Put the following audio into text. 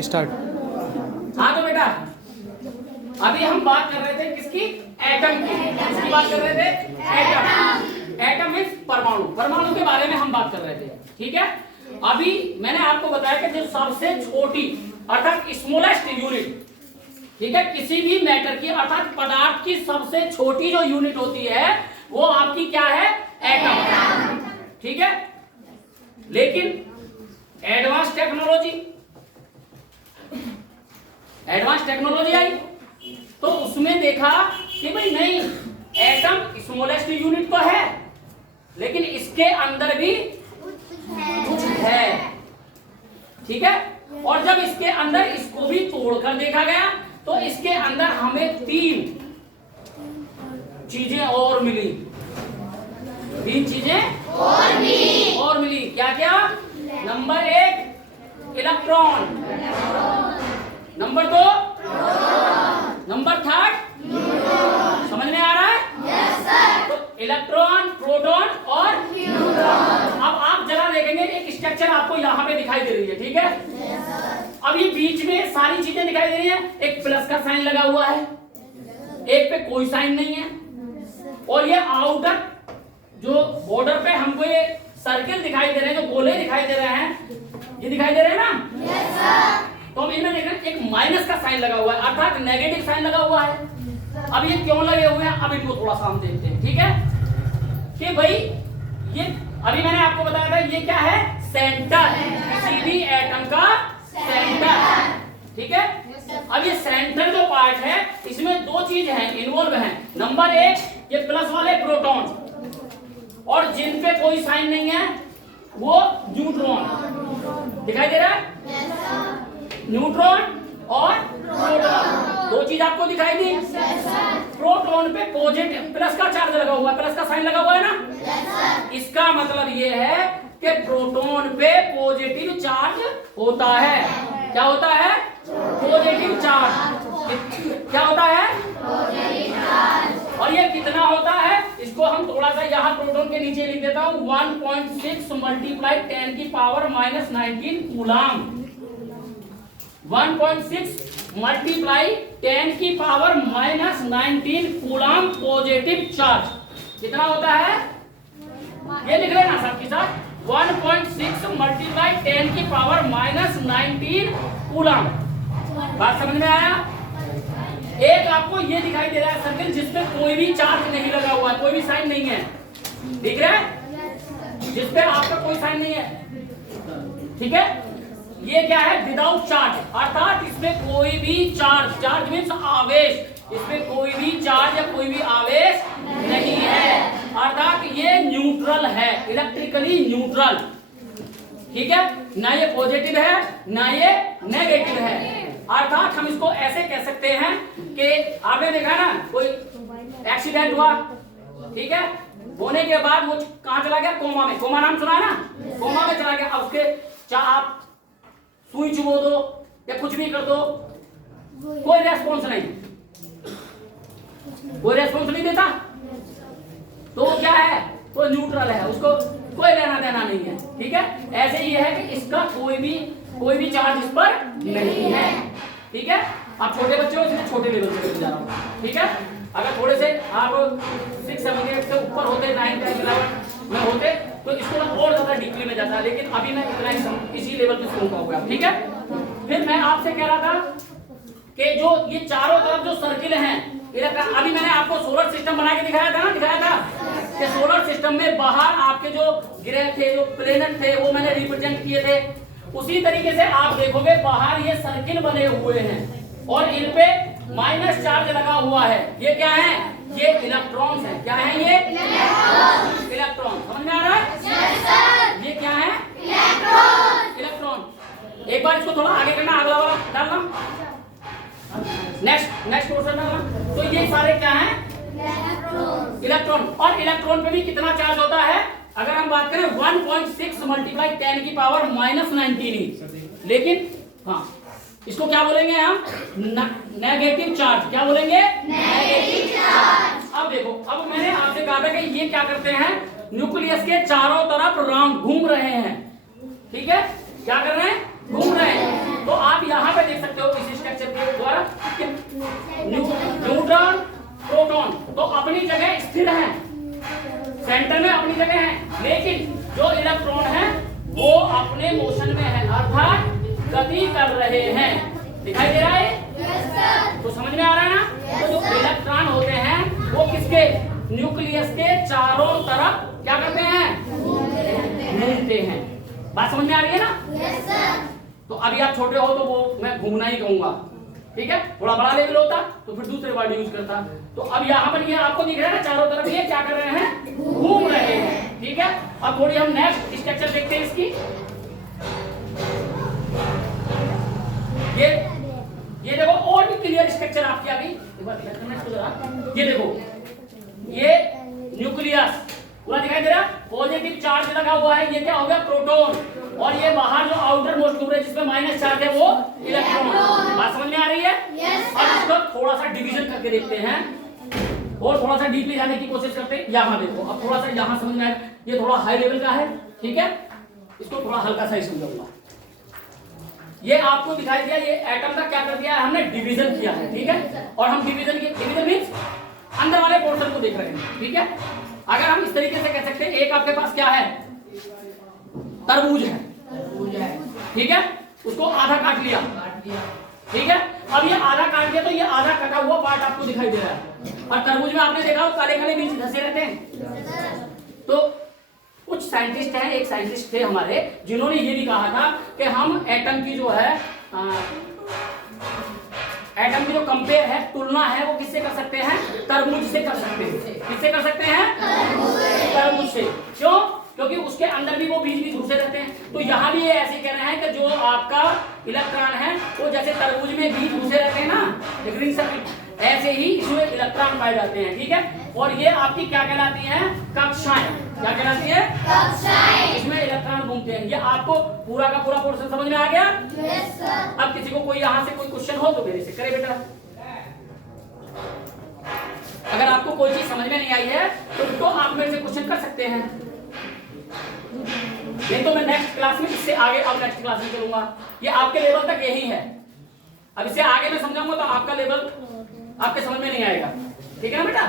Start. हाँ तो बेटा अभी हम बात कर रहे थे किसकी? एटम की। किसकी बात कर रहे थे? एटम। एटम मींस परमाणु। परमाणु के बारे में हम बात कर रहे थे, ठीक है। अभी मैंने आपको बताया कि जो सबसे छोटी अर्थात स्मॉलेस्ट यूनिट, ठीक है, किसी भी मैटर की अर्थात पदार्थ की सबसे छोटी जो यूनिट होती है वो आपकी क्या है? एटम, ठीक है। लेकिन एडवांस टेक्नोलॉजी आई तो उसमें देखा कि भाई नहीं, एटम स्मॉलेस्ट यूनिट तो है लेकिन इसके अंदर भी कुछ है, ठीक है। और जब इसके अंदर इसको भी तोड़कर देखा गया तो इसके अंदर हमें 3 चीजें और मिली। 3 चीजें और मिली। क्या क्या? नंबर 1 इलेक्ट्रॉन, नंबर 2 नंबर 3 समझ में आ रहा है? Yes sir. तो इलेक्ट्रॉन, प्रोटॉन और न्यूट्रॉन। अब आप जरा देखेंगे एक स्ट्रक्चर आपको यहाँ पे दिखाई दे रही है, ठीक है। Yes sir. अब ये बीच में सारी चीजें दिखाई दे रही है। एक प्लस का साइन लगा हुआ है, एक पे कोई साइन नहीं है, और ये आउटर जो बॉर्डर पे हमको ये सर्किल दिखाई दे रहे हैं, जो गोले दिखाई दे रहे हैं, ये दिखाई दे रहे हैं ना? Yes sir. तो हम इनमें देख रहे हैं एक माइनस का साइन लगा हुआ है अर्थात नेगेटिव साइन लगा हुआ है। अब ये क्यों लगे हुए हैं, अब इनको थोड़ा सा हम देखते हैं, ठीक है। कि भाई ये अभी मैंने आपको बताया था ये क्या है? सेंटर, किसी भी एटम का सेंटर, ठीक है। अब ये सेंटर जो पार्ट है इसमें 2 चीज हैं, इन्वॉल्व हैं। नंबर 1 ये प्लस वाले प्रोटॉन, और जिन पे कोई साइन नहीं है वो न्यूट्रॉन। दिखाई दे रहा है? न्यूट्रॉन और प्रोटॉन, 2 चीज आपको दिखाई दी। प्रोटॉन पे पॉजिटिव प्लस का चार्ज लगा हुआ है, प्लस का साइन लगा हुआ है ना? इसका मतलब ये है कि प्रोटॉन पे पॉजिटिव चार्ज होता है। क्या होता है? Positive charge. क्या होता है? Positive charge. और ये कितना होता है इसको हम थोड़ा सा यहाँ प्रोटॉन के नीचे लिख देता हूँ। 1.6 मल्टीप्लाई 10 की पावर -19 कूलम। 1.6 मल्टीप्लाई 10 की पावर -19 कूलम पॉजिटिव चार्ज। कितना होता है ये लिख लेना साथ के साथ। 1.6 मल्टीप्लाई 10 की पावर -19 कूलम। बात समझ में आया? एक आपको ये दिखाई दे रहा है सर्किल जिसपे कोई भी चार्ज नहीं लगा हुआ है, कोई भी साइन नहीं है, दिख रहा है? जिसपे आपका कोई साइन नहीं है, ठीक है। ये क्या है? विदाउट चार्ज, अर्थात इसमें कोई भी चार्ज मीन्स आवेश, इसमें कोई भी चार्ज या कोई भी आवेश नहीं है, अर्थात ये न्यूट्रल है, इलेक्ट्रिकली न्यूट्रल, ठीक है। ना ये पॉजिटिव है ना ये नेगेटिव है। अर्थात हम इसको ऐसे कह सकते हैं कि आपने देखा ना कोई एक्सीडेंट हुआ, ठीक है, होने के बाद वो कहां चला गया? कोमा में। कोमा नाम सुना है ना? कोमा में चला गया। अब उसके चाहे आप सुई चुबो दो या कुछ भी कर दो, कोई रेस्पॉन्स नहीं, कोई रेस्पॉन्स नहीं देता, तो वो क्या है? वो न्यूट्रल है, उसको कोई लेना देना नहीं है, ठीक है। ऐसे ही है कि इसका कोई भी चार्ज इस पर नहीं है, ठीक है। आप छोटे बच्चे हो इसलिए छोटे लेवल से जा रहा हूँ, ठीक है। अगर थोड़े से आप 6, 7, 8 से ऊपर होते, 9, 10, 11 में होते तो इसको ना और ज्यादा डीपली में जाता है, लेकिन अभी मैं इतना ही इसी लेवल पे सुन पाऊंगा, ठीक है। फिर मैं आपसे कह रहा था कि जो ये चारों तरफ जो सर्किल हैं, अभी मैंने आपको सोलर सिस्टम बना के दिखाया था कि सोलर सिस्टम में बाहर आपके जो ग्रह थे, जो प्लेनेट थे, वो मैंने रिप्रेजेंट किए थे। उसी तरीके से आप देखोगे बाहर ये सर्किल बने हुए हैं और इन पे माइनस चार्ज लगा हुआ है। ये क्या है? ये इलेक्ट्रॉन्स है। क्या है ये? इलेक्ट्रॉन। समझ में आ रहा है? Yes sir. ये क्या है? इलेक्ट्रॉन। एक बार इसको थोड़ा आगे करना, अगला वाला डालना, नेक्स्ट पोर्शन डालना। तो ये सारे क्या हैं? इलेक्ट्रॉन। और इलेक्ट्रॉन पे भी कितना चार्ज होता है? अगर हम बात करें 1.6 मल्टीप्लाई 10 की पावर -19, लेकिन हाँ इसको क्या बोलेंगे हम? Negative charge. क्या बोलेंगे? Negative charge. अब देखो, अब मैंने आपसे कहा था कि ये क्या करते हैं? न्यूक्लियस के चारों तरफ राउंड घूम रहे हैं, ठीक है। क्या कर रहे हैं? घूम रहे हैं। तो आप यहाँ न्यूक्लियस के चारों तरफ क्या करते हैं, घूमते हैं। बात समझ में आ रही है ना? Yes sir. तो अभी आप छोटे हो तो वो मैं घूमना ही कहूंगा, ठीक है। थोड़ा बड़ा लेवल होता तो फिर दूसरे वर्ड यूज करता। तो अब यहाँ पर ये आपको दिख रहा है ना, चारों तरफ ये क्या कर रहे हैं, घूम रहे हैं, ठीक है। अब थोड़ी हम नेक्स्ट स्ट्रक्चर देखते हैं इसकी। ये देखो और भी क्लियर स्ट्रक्चर आपकी अभी एक बार जरा, ये देखो ये न्यूक्लियस पूरा दिखाई दे रहा है, पॉजिटिव चार्ज लगा हुआ है, ये क्या हो गया, प्रोटॉन, और ये बाहर जो आउटर मोस्ट ग्रुप है जिसमें माइनस चार्ज है वो इलेक्ट्रॉन। बात समझ में आ रही है? यस अब इसको थोड़ा सा डिवीजन करके देखते हैं और थोड़ा सा डीपली जाने की कोशिश करते हैं। यहाँ देखो, अब थोड़ा सा यहाँ समझ में आए, ये थोड़ा हाई लेवल का है, ठीक है, इसको थोड़ा हल्का सा समझाऊंगा। ये आपको दिखाई दिया, ये एटम का क्या कर दिया है हमने, डिवीजन किया है, ठीक है। और हम डिवीजन मींस अंदर वाले पोर्शन को देख रहे हैं, ठीक है। अगर हम इस तरीके से कह सकते हैं, एक आपके पास क्या है, तरबूज है, ठीक है, उसको आधा काट लिया, ठीक है। अब ये आधा काट दिया तो ये आधा कटा हुआ पार्ट आपको दिखाई दे रहा है, और तरबूज में आपने देखा काले काले बीज धसे रहते हैं। तो कुछ साइंटिस्ट हैं, एक साइंटिस्ट थे हमारे जिन्होंने ये भी कहा था कि हम एटम की जो है एटम की जो कंपेयर है, तुलना है, वो किससे कर सकते हैं, तरबूज से कर सकते हैं। किससे कर सकते हैं, तरबूज से। क्यों? क्योंकि उसके अंदर भी वो बीज घुसे रहते हैं। तो यहाँ भी ये ऐसे कह रहे हैं कि जो आपका इलेक्ट्रॉन है वो जैसे तरबूज में बीज घुसे रहते हैं ना ग्रीन सर्किट, ऐसे ही इसमें इलेक्ट्रॉन पाए जाते हैं, ठीक है। और ये आपकी क्या कहलाती हैं, कक्षाएं। क्या कहलाती है, कक्षाएं। इसमें इलेक्ट्रॉन घूमते हैं। ये आपको पूरा का पूरा पोर्शन समझ में आ गया? Yes sir. अब किसी को कोई यहाँ से कोई क्वेश्चन हो तो मेरे से करे बेटा। अगर आपको कोई चीज समझ में नहीं आई है तो आप मेरे से क्वेश्चन कर सकते हैं, नहीं तो मैं नेक्स्ट क्लास में इससे आगे अब नेक्स्ट क्लास में करूंगा। ये आपके लेवल तक यही है, अब इससे आगे मैं समझाऊंगा तो आपका लेवल आपके समझ में नहीं आएगा, ठीक है ना बेटा।